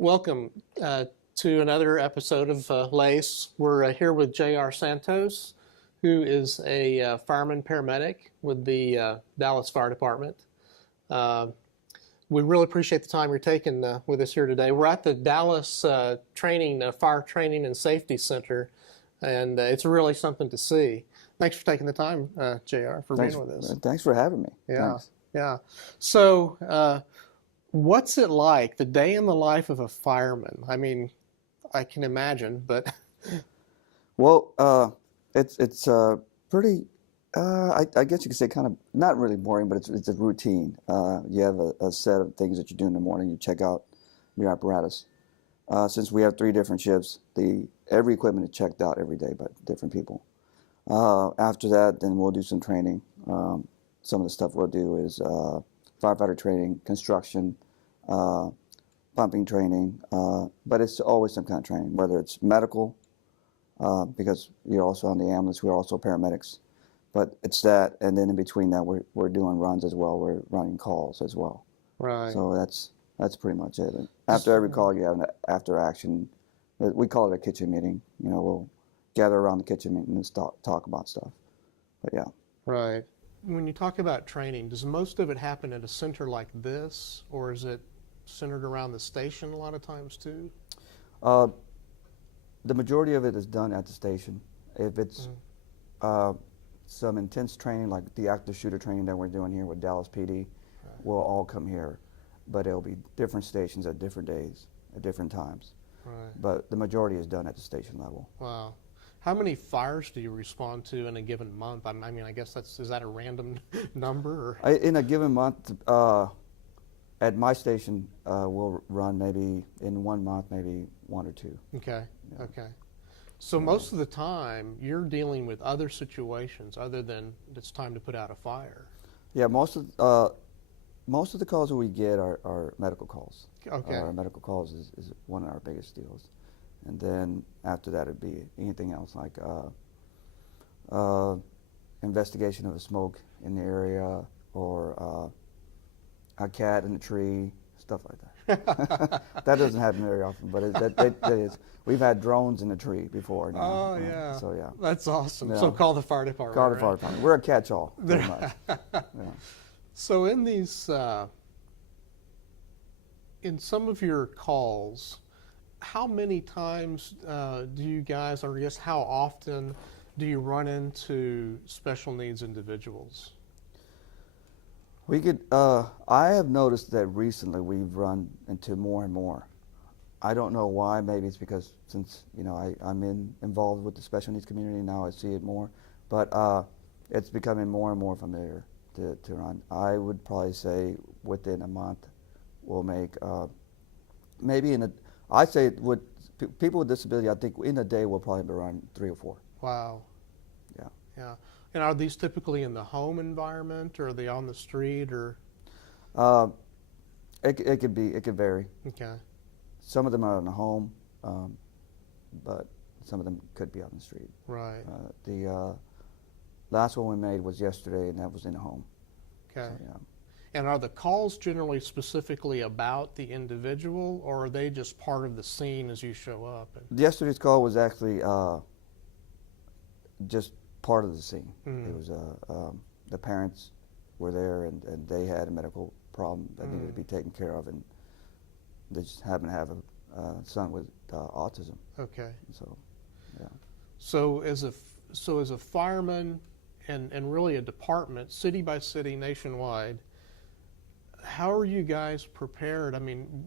Welcome to another episode of LACE. We're here with J.R. Santos, who is a fireman paramedic with the Dallas Fire Department. We really appreciate the time you're taking with us here today. We're at the Dallas Fire Training and Safety Center, and it's really something to see. Thanks for taking the time, J.R., for being with us. Thanks for having me. Yeah, Thanks. yeah. So, what's it like, the day in the life of a fireman? I mean, I can imagine, but Well, it's pretty. I guess you could say kind of not really boring, but it's a routine. You have a set of things that you do in the morning. You check out your apparatus. Since we have 3 different shifts, every equipment is checked out every day by different people. After that, then we'll do some training. Some of the stuff we'll do is firefighter training, construction, pumping training, but it's always some kind of training, whether it's medical, because you're also on the ambulance, we're also paramedics, but it's that, and then in between that, we're doing runs as well, we're running calls as well. right. So that's pretty much it. And after every call, you have an after action, we call it a kitchen meeting, we'll gather around the kitchen meeting and talk about stuff, but yeah. Right. When you talk about training, does most of it happen at a center like this, or is it centered around the station a lot of times too? The majority of it is done at the station. If it's some intense training, like the active shooter training that we're doing here with Dallas PD, will all come here, but it'll be different stations at different days, at different times. Right. But the majority is done at the station level. Wow. How many fires do you respond to in a given month? I mean, I guess is that a random number? Or? In a given month, at my station, we'll run maybe in 1 month, maybe 1 or 2. Okay, Yeah. okay. So most of the time, you're dealing with other situations other than it's time to put out a fire. Yeah, most of the calls that we get are medical calls. Okay. Our medical calls is one of our biggest deals. And then after that, it'd be anything else like investigation of a smoke in the area, or a cat in a tree, stuff like that. That doesn't happen very often, but that is. We've had drones in a tree before. Now. Oh yeah. So yeah. That's awesome. Yeah. So call the fire department. Call the right? fire department. We're a catch-all, pretty much. Yeah. So in these, in some of your calls, how many times do you guys, or I guess how often do you run into special needs individuals? We could. I have noticed that recently we've run into more and more. I don't know why. Maybe it's because since I'm involved with the special needs community now, I see it more. But it's becoming more and more familiar to run. I would probably say within a month, we'll make maybe I say with people with disability, I think in a day we'll probably be around 3 or 4. Wow. Yeah. Yeah. And are these typically in the home environment, or are they on the street, or? It could vary. Okay. Some of them are in the home, but some of them could be on the street. Right. The last one we made was yesterday, and that was in the home. Okay. So, yeah. And are the calls generally specifically about the individual, or are they just part of the scene as you show up? Yesterday's call was actually just part of the scene. Mm. It was the parents were there, and they had a medical problem that needed to be taken care of, and they just happened to have a son with autism. Okay. So, yeah. So as a fireman, and really a department, city by city, nationwide, how are you guys prepared? I mean,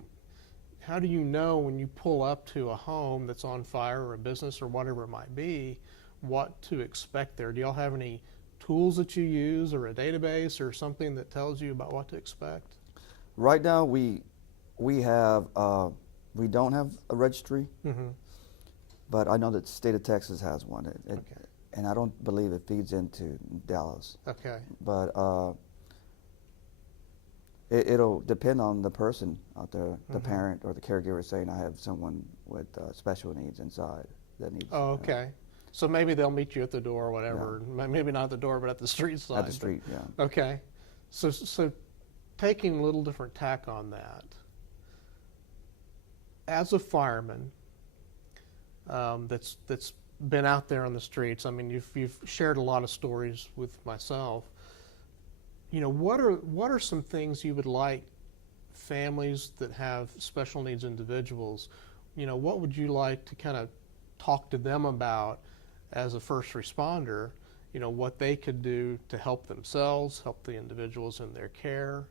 how do you know when you pull up to a home that's on fire, or a business, or whatever it might be, what to expect there? Do y'all have any tools that you use, or a database, or something that tells you about what to expect? Right now, we have we don't have a registry, but I know that the state of Texas has one. Okay. And I don't believe it feeds into Dallas. Okay. But it'll depend on the person out there, the parent or the caregiver saying, I have someone with special needs inside that needs. Oh, okay. So maybe they'll meet you at the door or whatever. Yeah. Maybe not at the door, but at the street side. At the street, yeah. Okay. So taking a little different tack on that, as a fireman that's been out there on the streets, I mean, you've shared a lot of stories with myself. What are some things you would like families that have special needs individuals, what would you like to kind of talk to them about as a first responder, what they could do to help themselves, help the individuals in their care,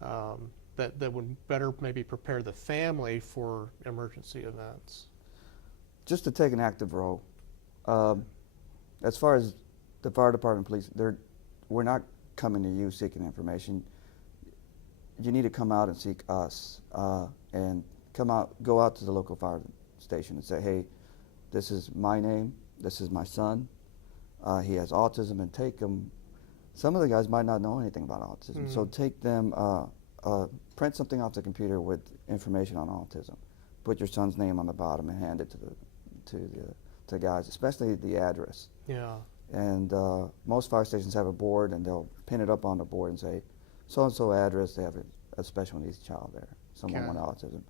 that would better maybe prepare the family for emergency events? Just to take an active role. As far as the fire department, police, we're not coming to you seeking information. You need to come out and seek us, and go out to the local fire station and say, hey, this is my name, this is my son, he has autism, and take him. Some of the guys might not know anything about autism, so take them, print something off the computer with information on autism. Put your son's name on the bottom and hand it to the guys, especially the address. Yeah. And most fire stations have a board, and they'll pin it up on the board and say, so-and-so address, they have a special needs child there, someone with autism.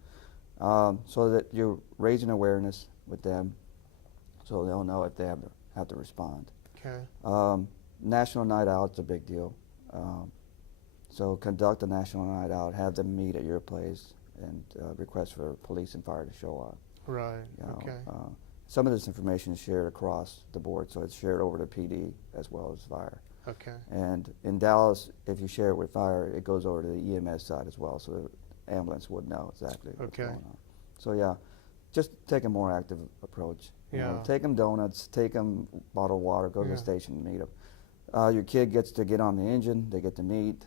So that you're raising awareness with them, so they'll know if they have to respond. Okay. National night out is a big deal. So conduct a national night out, have them meet at your place, and request for police and fire to show up. Right. Okay. Some of this information is shared across the board, so it's shared over to PD as well as fire. Okay. And in Dallas, if you share it with fire, it goes over to the EMS side as well, so the ambulance would know exactly what's going on. So yeah, just take a more active approach. Take them donuts, take them bottled water, go to the station and meet them. Your kid gets to get on the engine, they get to meet,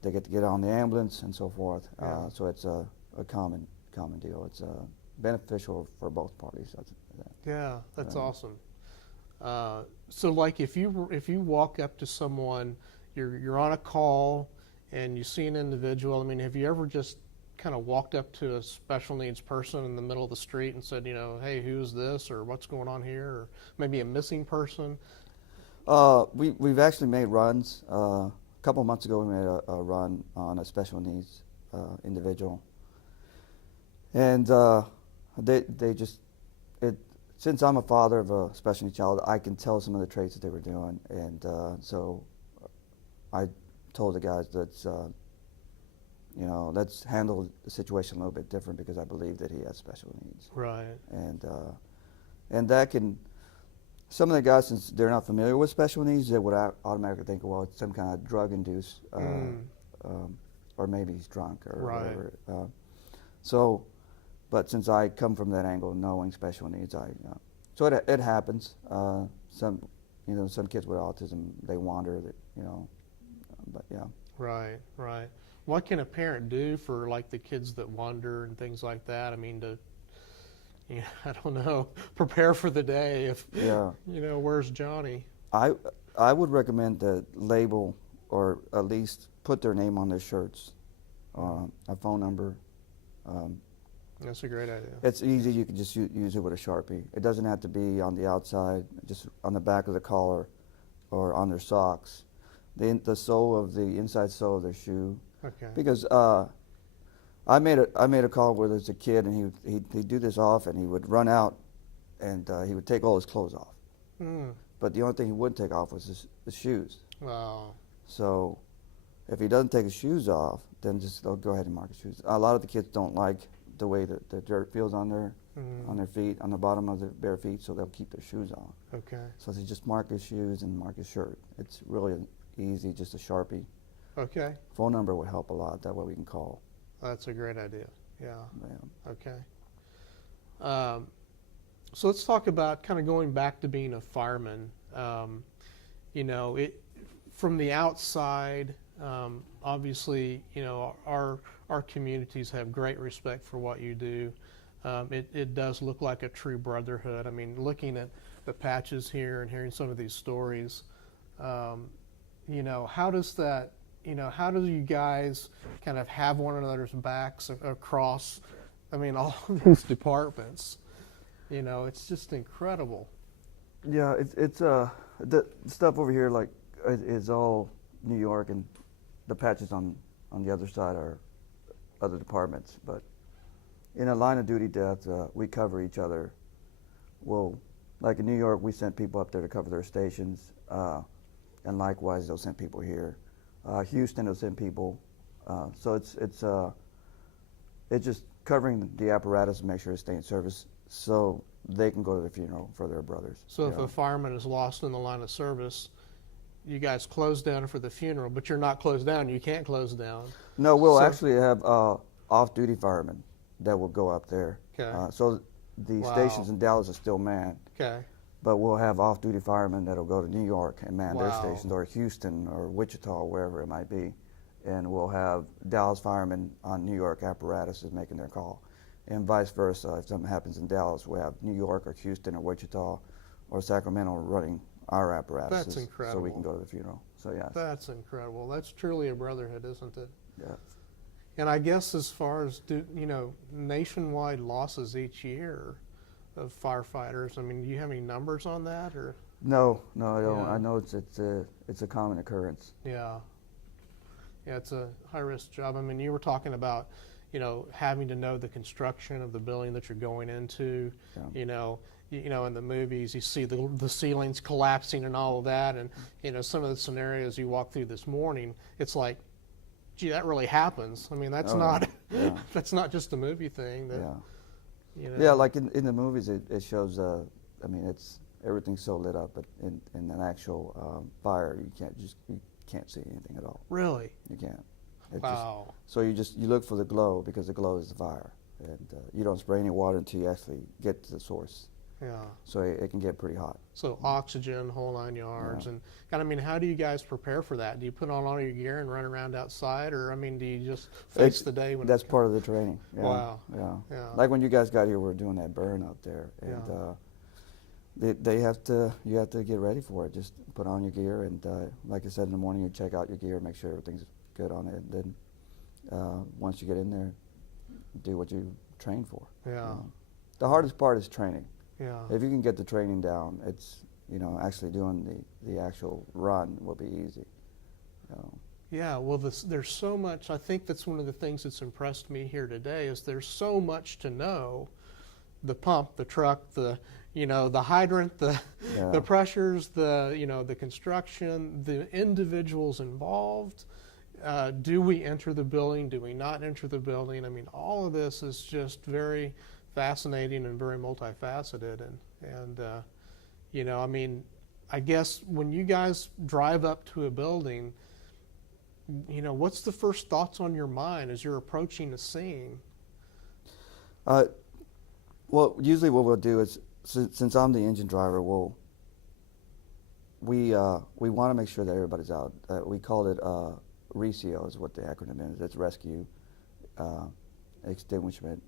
they get to get on the ambulance and so forth. So it's a common deal. It's beneficial for both parties. Yeah, that's awesome. So like if you walk up to someone, you're on a call and you see an individual, I mean, have you ever just kind of walked up to a special needs person in the middle of the street and said, hey, who's this, or what's going on here, or maybe a missing person? We've actually made runs. A couple of months ago, we made a run on a special needs individual, and since I'm a father of a special needs child, I can tell some of the traits that they were doing, and so I told the guys let's handle the situation a little bit different, because I believe that he has special needs. Right. And that can, some of the guys, since they're not familiar with special needs, they would automatically think, well, it's some kind of drug-induced, or maybe he's drunk or whatever. But since I come from that angle, knowing special needs, so it happens. Some kids with autism, they wander, but yeah. Right, right. What can a parent do for like the kids that wander and things like that? I mean, I don't know, prepare for the day if, where's Johnny? I would recommend to label, or at least put their name on their shirts, a phone number. That's a great idea. It's easy. You can just use it with a Sharpie. It doesn't have to be on the outside, just on the back of the collar or on their socks. The inside sole of their shoe. Okay. Because I made a call where there's a kid, and he'd do this often. He would run out, and he would take all his clothes off. But the only thing he wouldn't take off was his shoes. Wow. So if he doesn't take his shoes off, then they'll go ahead and mark his shoes. A lot of the kids don't like the way that the dirt feels on their feet, on the bottom of their bare feet, so they'll keep their shoes on. Okay. So they just mark his shoes and mark his shirt. It's really easy, just a Sharpie. Okay. Phone number would help a lot. That way we can call. That's a great idea. Yeah. Okay. So let's talk about kind of going back to being a fireman. From the outside, obviously, our communities have great respect for what you do. It does look like a true brotherhood. I mean, looking at the patches here and hearing some of these stories, how does that, how do you guys kind of have one another's backs across, all these departments? It's just incredible. Yeah, it's the stuff over here, like, is all New York, and the patches on the other side are other departments. But in a line of duty death, we cover each other. Well, like in New York, we sent people up there to cover their stations, and likewise, they'll send people here. Houston will send people. So it's just covering the apparatus to make sure they stay in service, so they can go to the funeral for their brothers. So if a fireman is lost in the line of service, you guys close down for the funeral, but you're not closed down. You can't close down. No, we'll actually have off-duty firemen that will go up there. Okay. So the stations in Dallas are still manned. Okay. But we'll have off-duty firemen that'll go to New York and man their Wow. stations, or Houston or Wichita, wherever it might be. And we'll have Dallas firemen on New York apparatuses making their call. And vice versa, if something happens in Dallas, we'll have New York or Houston or Wichita or Sacramento running our apparatuses. That's incredible. So we can go to the funeral. So yes. That's incredible. That's truly a brotherhood, isn't it? Yeah. And I guess as far as nationwide losses each year of firefighters, I mean, do you have any numbers on that, or? No, I don't. Yeah. I know it's a common occurrence. Yeah. Yeah, it's a high-risk job. I mean, you were talking about, having to know the construction of the building that you're going into. Yeah. In the movies, you see the ceilings collapsing and all of that, and some of the scenarios you walked through this morning, it's like, gee, that really happens. I mean, that's not Yeah. that's not just a movie thing. That, Yeah. Yeah, like in the movies, it shows. I mean, everything's so lit up, but in an actual fire, you can't see anything at all. Really? You can't. Wow. So you look for the glow, because the glow is the fire, and you don't spray any water until you actually get to the source. Yeah. So it can get pretty hot. So oxygen, whole 9 yards, Yeah. and I mean, how do you guys prepare for that? Do you put on all your gear and run around outside, or I mean, do you just face the day when? That's part of the training. Yeah. Wow. Yeah. Yeah. Like when you guys got here, we were doing that burn up there, and you have to get ready for it. Just put on your gear, and like I said, in the morning you check out your gear, make sure everything's good on it. And then once you get in there, do what you trained for. Yeah. The hardest part is training. Yeah. If you can get the training down, it's actually doing the actual run will be easy. Yeah, well, there's so much. I think that's one of the things that's impressed me here today is there's so much to know. The pump, the truck, the hydrant, the pressures, the construction, the individuals involved. Do we enter the building? Do we not enter the building? I mean, all of this is just very fascinating and very multifaceted, and I mean, I guess when you guys drive up to a building, what's the first thoughts on your mind as you're approaching the scene? Well, usually what we'll do is, since I'm the engine driver, we want to make sure that everybody's out. We call it RECIO is what the acronym is. It's rescue, extinguishment,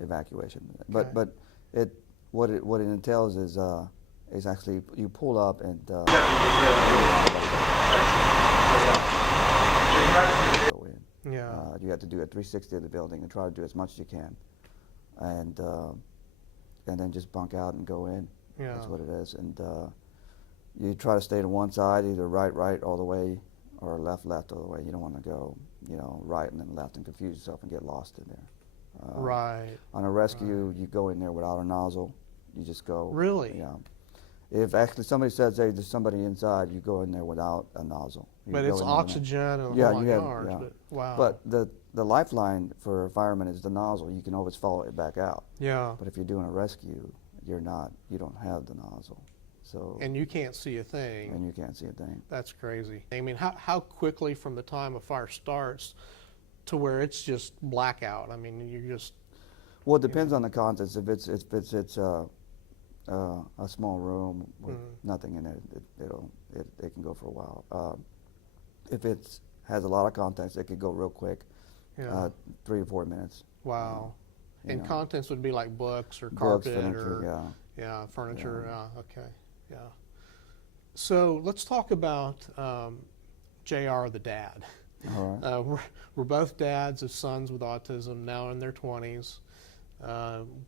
evacuation. Okay. But what it entails is actually you pull up and go in. Yeah. You have to do a 360 of the building and try to do as much as you can, and then just bunk out and go in. Yeah. That's what it is. And you try to stay to one side, either right all the way, or left all the way. You don't want to go, right and then left and confuse yourself and get lost in there. Right. On a rescue, you go in there without a nozzle. You just go. Really? Yeah. If actually somebody says, hey, there's somebody inside, you go in there without a nozzle. But it's oxygen and Yeah, whole you have- yards. yeah. But wow. But the lifeline for a fireman is the nozzle. You can always follow it back out. yeah. But if you're doing a rescue, you don't have the nozzle. So And you can't see a thing. and you can't see a thing. That's crazy. I mean, how quickly from the time a fire starts to where it's just blackout? I mean, you just. Well, it depends on the contents. If it's a small room with nothing in it, it can go for a while. If it has a lot of contents, it could go real quick, Yeah. 3 or 4 minutes. Wow. You And know. contents would be like books or Books, carpet furniture, or yeah. furniture. Okay. Yeah. So let's talk about JR, the dad. All right. We're both dads of sons with autism, now in their 20s.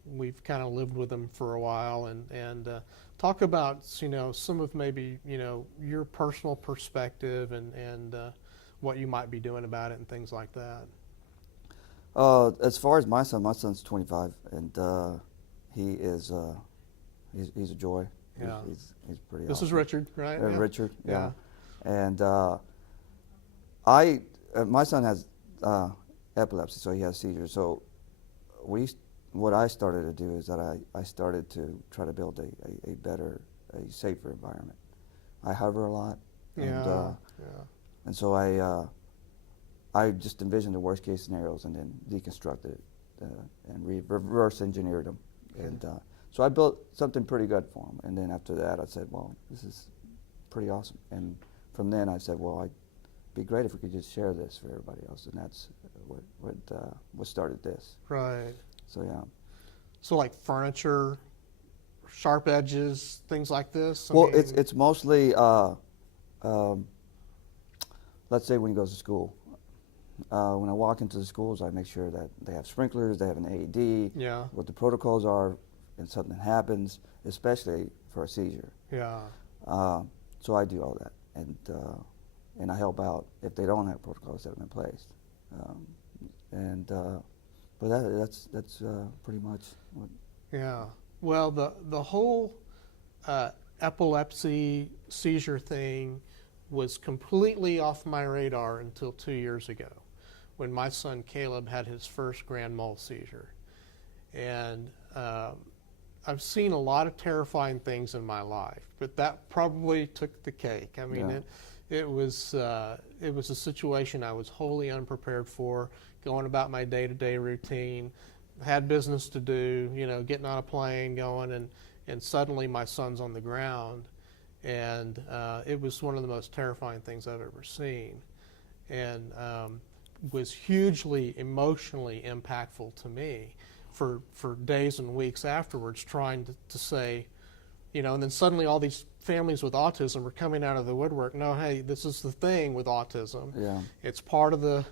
We've kind of lived with them for a while, and talk about some of maybe your personal perspective and what you might be doing about it and things like that. As far as my son's 25, and he is he's a joy. Yeah. He's pretty. This awesome. is Richard, right? Yeah. Richard, Yeah. and my son has epilepsy, so he has seizures. So what I started to do is that I started to try to build a better, a safer environment. I hover a lot, Yeah. and so I just envisioned the worst case scenarios and then deconstructed it and reverse engineered them. Okay. And so I built something pretty good for him. And then after that, I said, well, this is pretty awesome. And from then I said, well, it'd be great if we could just share this for everybody else. And that's what started this. Right. So yeah. So like furniture, sharp edges, things like this? Well, it's mostly, let's say when he goes to school. When I walk into the schools, I make sure that they have sprinklers, they have an AED, Yeah. what the protocols are, and something happens, especially for a seizure. Yeah. So I do all that, and I help out if they don't have protocols that have been placed. But that's pretty much what. Yeah. Well, the whole epilepsy seizure thing was completely off my radar until 2 years ago, when my son Caleb had his first grand mal seizure. And I've seen a lot of terrifying things in my life, but that probably took the cake. I mean, Yeah. it was a situation I was wholly unprepared for, going about my day-to-day routine, had business to do, getting on a plane, going, and suddenly my son's on the ground. And it was one of the most terrifying things I've ever seen, and was hugely emotionally impactful to me for days and weeks afterwards, trying to say, and then suddenly all these families with autism are coming out of the woodwork. No, hey, this is the thing with autism. Yeah. It's part of the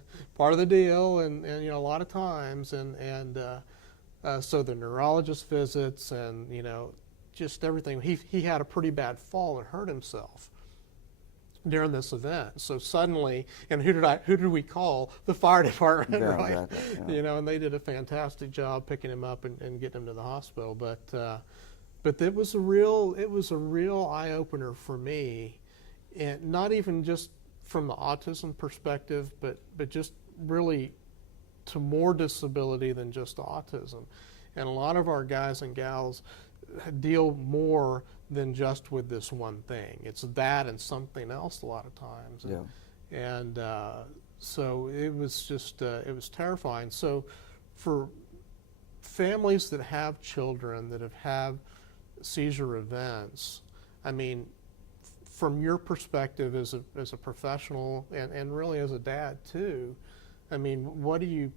deal, and a lot of times, and so the neurologist visits, and just everything. He had a pretty bad fall and hurt himself during this event. So suddenly, and who did we call? The fire department, Yeah, right? exactly, yeah. And they did a fantastic job picking him up and getting him to the hospital. But it was a real eye opener for me, and not even just from the autism perspective, but just really to more disability than just autism. And a lot of our guys and gals deal more than just with this one thing. It's that and something else a lot of times. And so it was just, it was terrifying. So for families that have children that have had seizure events, I mean, from your perspective as a professional and really as a dad too, I mean, what do you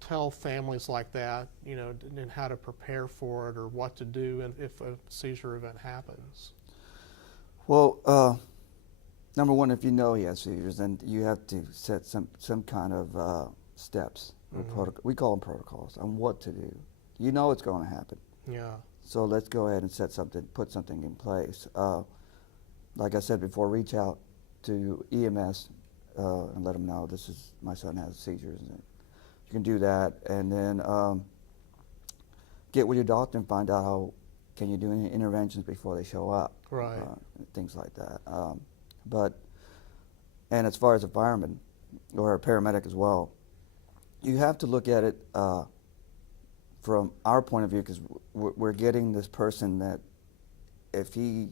tell families like that, and how to prepare for it or what to do if a seizure event happens? Well, number one, if you know he has seizures, then you have to set some kind of steps. Or we call them protocols on what to do. You know it's going to happen. Yeah. So let's go ahead and put something in place. Like I said before, reach out to EMS and let them know my son has seizures. And you can do that, and then get with your doctor and find out how can you do any interventions before they show up. Right. Things like that. And as far as a fireman or a paramedic as well, you have to look at it from our point of view, because we're getting this person that we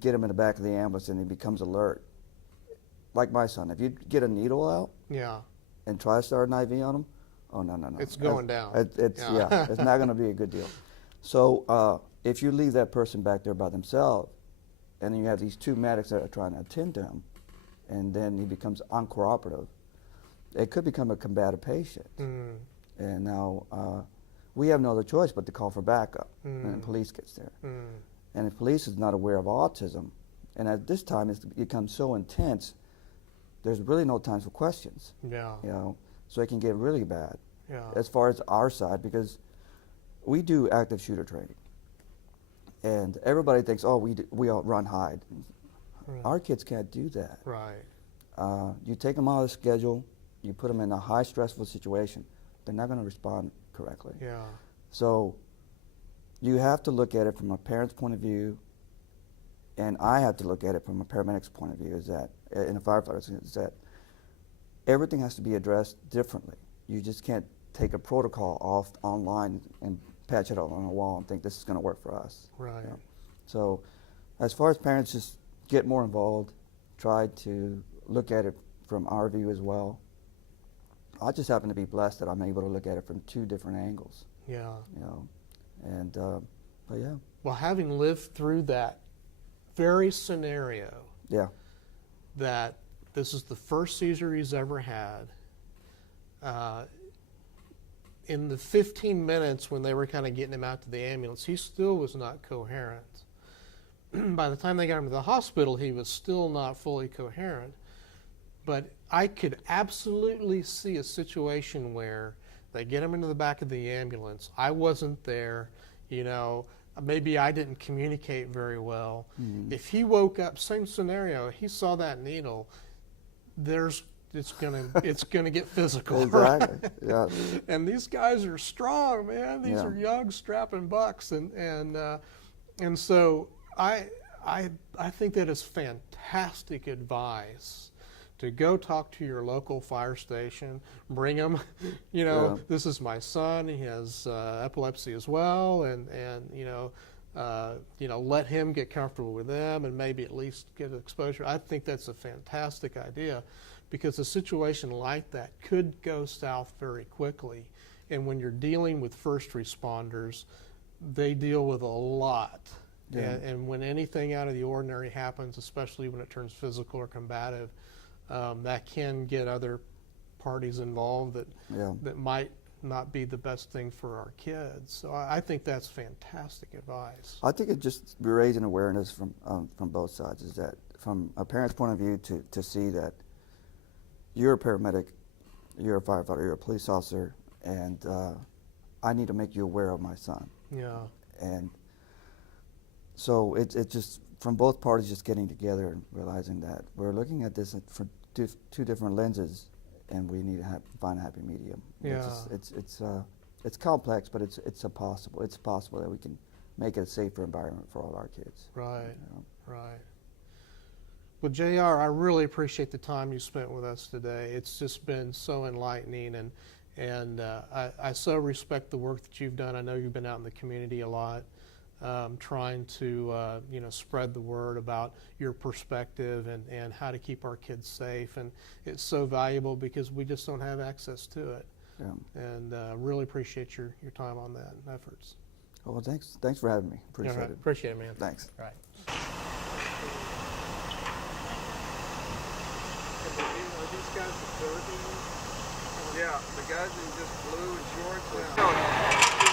get him in the back of the ambulance and he becomes alert. Like my son, if you get a needle out, Yeah. and try to start an IV on him, oh no. It's going down. It's not going to be a good deal. So if you leave that person back there by themselves, and then you have these two medics that are trying to attend to him, and then he becomes uncooperative, it could become a combative patient. And now we have no other choice but to call for backup, and the police gets there. And if police is not aware of autism, and at this time it's become so intense, there's really no time for questions. Yeah. So it can get really bad. Yeah. As far as our side, because we do active shooter training, and everybody thinks, oh, we all run hide. Right. Our kids can't do that. Right. You take them out of the schedule, you put them in a high stressful situation. they're not going to respond correctly. Yeah. So you have to look at it from a parent's point of view, and I have to look at it from a paramedic's point of view, is that, in a firefighter, is that everything has to be addressed differently. You just can't take a protocol off online and patch it up on a wall and think this is going to work for us. Right. You know? So as far as parents, just get more involved, try to look at it from our view as well. I just happen to be blessed that I'm able to look at it from 2 different angles. Yeah. You know, and but yeah. Well, having lived through that very scenario, Yeah. that this is the first seizure he's ever had, in the 15 minutes when they were kind of getting him out to the ambulance, he still was not coherent. By the time they got him to the hospital, he was still not fully coherent. But I could absolutely see a situation where they get him into the back of the ambulance. I wasn't there, you know, maybe I didn't communicate very well. Mm-hmm. If he woke up, same scenario, he saw that needle, it's gonna get physical. Exactly. Right? Yeah. And these guys are strong, man. These Yeah. are young, strapping bucks, and so I think that is fantastic advice to go talk to your local fire station, bring them, you know, Yeah. this is my son, he has epilepsy as well, and you know, let him get comfortable with them and maybe at least get exposure. I think that's a fantastic idea, because a situation like that could go south very quickly. And when you're dealing with first responders, they deal with a lot. Yeah. And when anything out of the ordinary happens, especially when it turns physical or combative, that can get other parties involved that might not be the best thing for our kids. So I think that's fantastic advice. I think it just raising awareness from both sides, is that from a parent's point of view to see that you're a paramedic, you're a firefighter, you're a police officer, and I need to make you aware of my son. Yeah. And so it's just from both parties just getting together and realizing that we're looking at this from 2 different lenses, and we need to find a happy medium. Yeah. It's complex, but it's possible that we can make it a safer environment for all our kids. Right. You know? Right. Well, JR, I really appreciate the time you spent with us today. It's just been so enlightening, and I so respect the work that you've done. I know you've been out in the community a lot, trying to spread the word about your perspective and how to keep our kids safe. And it's so valuable because we just don't have access to it. Yeah. And really appreciate your time on that and efforts. Oh, well, thanks for having me. Appreciate it. Appreciate it, man. Thanks. All right. Are these guys observing? Yeah, the guys in just blue and shorts.